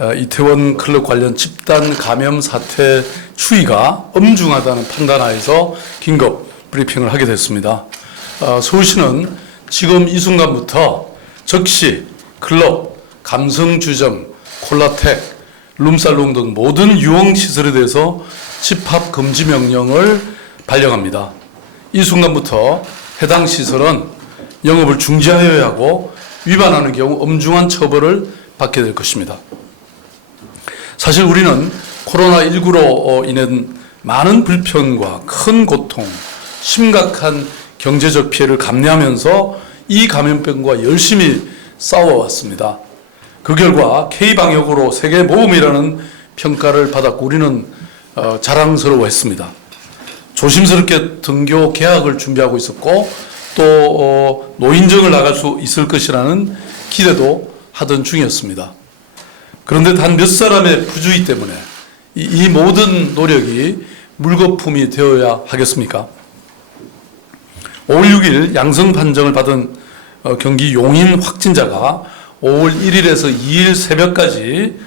어, 이태원 클럽 관련 집단 감염 사태 추이가 엄중하다는 판단하에서 긴급 브리핑을 하게 됐습니다. 어, 서울시는 지금 이 순간부터 즉시 클럽, 감성주점, 콜라텍, 룸살롱 등 모든 유흥 시설에 대해서 집합 금지 명령을 발령합니다. 이 순간부터 해당 시설은 영업을 중지하여야 하고 위반하는 경우 엄중한 처벌을 받게 될 것입니다. 사실 우리는 코로나19로 인한 많은 불편과 큰 고통, 심각한 경제적 피해를 감내하면서 이 감염병과 열심히 싸워왔습니다. 그 결과 K방역으로 세계 모범이라는 평가를 받았고 우리는 어, 자랑스러워했습니다. 조심스럽게 등교 개학을 준비하고 있었고 또 어, 노인정을 나갈 수 있을 것이라는 기대도 하던 중이었습니다. 그런데 단 몇 사람의 부주의 때문에 이, 이 모든 노력이 물거품이 되어야 하겠습니까? 5월 6일 양성 판정을 받은 어, 경기 용인 확진자가 5월 1일에서 2일 새벽까지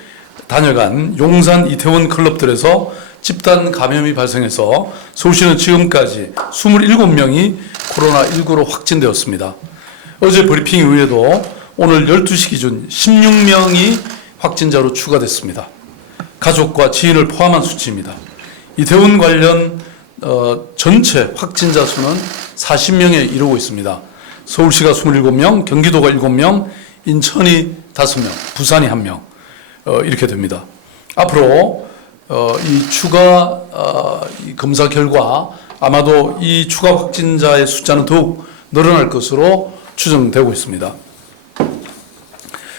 다녀간 용산 이태원 클럽들에서 집단 감염이 발생해서 서울시는 지금까지 27명이 코로나19로 확진되었습니다. 어제 브리핑 이후에도 오늘 12시 기준 16명이 확진자로 추가됐습니다. 가족과 지인을 포함한 수치입니다. 이태원 관련 어, 전체 확진자 수는 40명에 이르고 있습니다. 서울시가 27명, 경기도가 7명, 인천이 5명, 부산이 1명 어, 이렇게 됩니다. 앞으로 어, 이 추가 어, 이 검사 결과 아마도 이 추가 확진자의 숫자는 더욱 늘어날 것으로 추정되고 있습니다.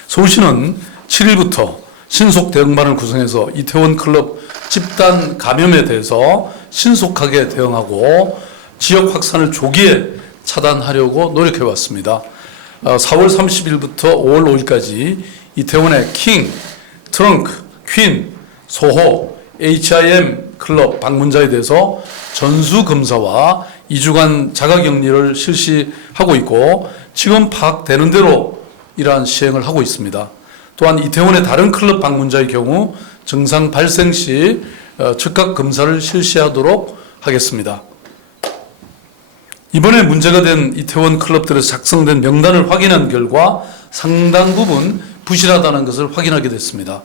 서울시는 7일부터 신속 대응반을 구성해서 이태원 클럽 집단 감염에 대해서 신속하게 대응하고 지역 확산을 조기에 차단하려고 노력해 왔습니다. 어, 4월 30일부터 5월 5일까지 이태원의 킹, 트렁크, 퀸, 소호, HIM 클럽 방문자에 대해서 전수 검사와 2주간 자가 격리를 실시하고 있고 지금 파악되는 대로 이러한 시행을 하고 있습니다. 또한 이태원의 다른 클럽 방문자의 경우 증상 발생 시 어, 즉각 검사를 실시하도록 하겠습니다. 이번에 문제가 된 이태원 클럽들에서 작성된 명단을 확인한 결과 상당 부분 부실하다는 것을 확인하게 됐습니다.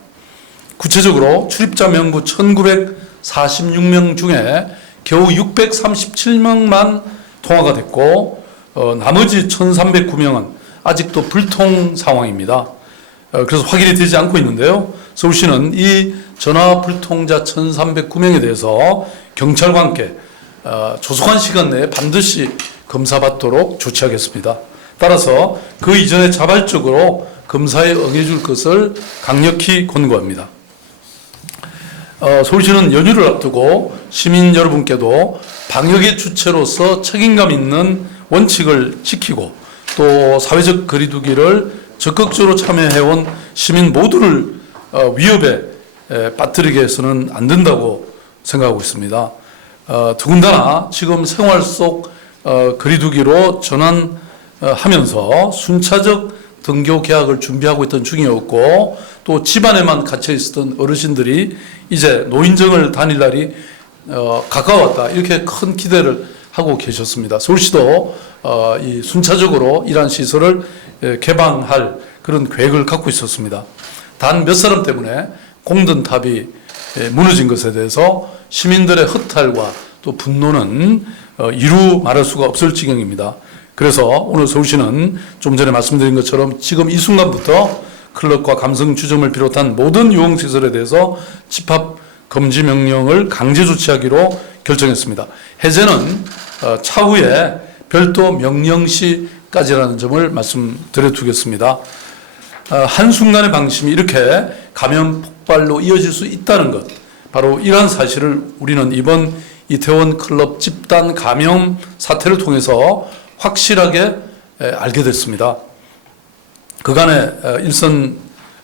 구체적으로 출입자 명부 1946명 중에 겨우 637명만 통화가 됐고 어, 나머지 1309명은 아직도 불통 상황입니다. 어, 그래서 확인이 되지 않고 있는데요. 서울시는 이 전화 불통자 1,309명에 대해서 경찰과 함께 어, 조속한 시간 내에 반드시 검사받도록 조치하겠습니다. 따라서 그 이전에 자발적으로 검사에 응해줄 것을 강력히 권고합니다. 어, 서울시는 연휴를 앞두고 시민 여러분께도 방역의 주체로서 책임감 있는 원칙을 지키고 또 사회적 거리두기를 적극적으로 참여해온 시민 모두를 어, 위협에 에, 빠뜨리게 해서는 안 된다고 생각하고 있습니다. 어, 더군다나 지금 생활 속 어, 거리두기로 전환하면서 순차적 등교 개학을 준비하고 있던 중이었고 또 집안에만 갇혀 있었던 어르신들이 이제 노인정을 다닐 날이 어, 가까웠다 이렇게 큰 기대를 하고 계셨습니다. 서울시도 어, 이 순차적으로 이러한 시설을 예, 개방할 그런 계획을 갖고 있었습니다. 단 몇 사람 때문에 공든탑이 예, 무너진 것에 대해서 시민들의 허탈과 또 분노는 어, 이루 말할 수가 없을 지경입니다. 그래서 오늘 서울시는 좀 전에 말씀드린 것처럼 지금 이 순간부터 클럽과 감성 주점을 비롯한 모든 유흥시설에 대해서 집합 금지 명령을 강제 조치하기로 결정했습니다. 해제는 어, 차후에 별도 명령시까지라는 점을 말씀드려 두겠습니다. 어, 한순간의 방심이 이렇게 감염 폭발로 이어질 수 있다는 것, 바로 이러한 사실을 우리는 이번 이태원 클럽 집단 감염 사태를 통해서 확실하게 에, 알게 됐습니다. 그간의 어, 일선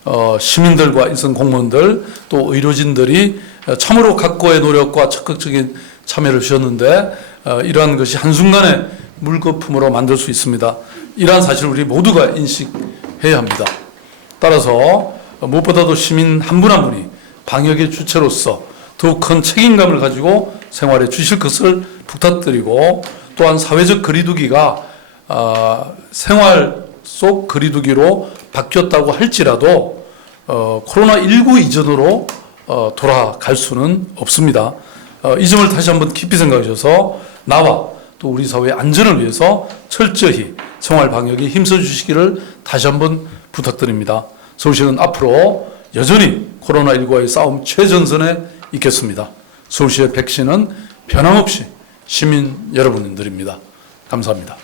어, 시민들과 일선 공무원들 또 의료진들이 어, 참으로 각고의 노력과 적극적인 참여를 주셨는데 어, 이러한 것이 한순간에 물거품으로 만들 수 있습니다. 이러한 사실을 우리 모두가 인식해야 합니다. 따라서 어, 무엇보다도 시민 한 분 한 분이 방역의 주체로서 더욱 큰 책임감을 가지고 생활해 주실 것을 부탁드리고 또한 사회적 거리두기가 아, 생활 속 거리두기로 바뀌었다고 할지라도 어, 코로나19 이전으로 어, 돌아갈 수는 없습니다. 어, 이 점을 다시 한번 깊이 생각하셔서 나와 또 우리 사회의 안전을 위해서 철저히 생활 방역에 힘써 주시기를 다시 한번 부탁드립니다. 서울시는 앞으로 여전히 코로나19와의 싸움 최전선에 있겠습니다. 서울시의 백신은 변함없이 시민 여러분들입니다. 감사합니다.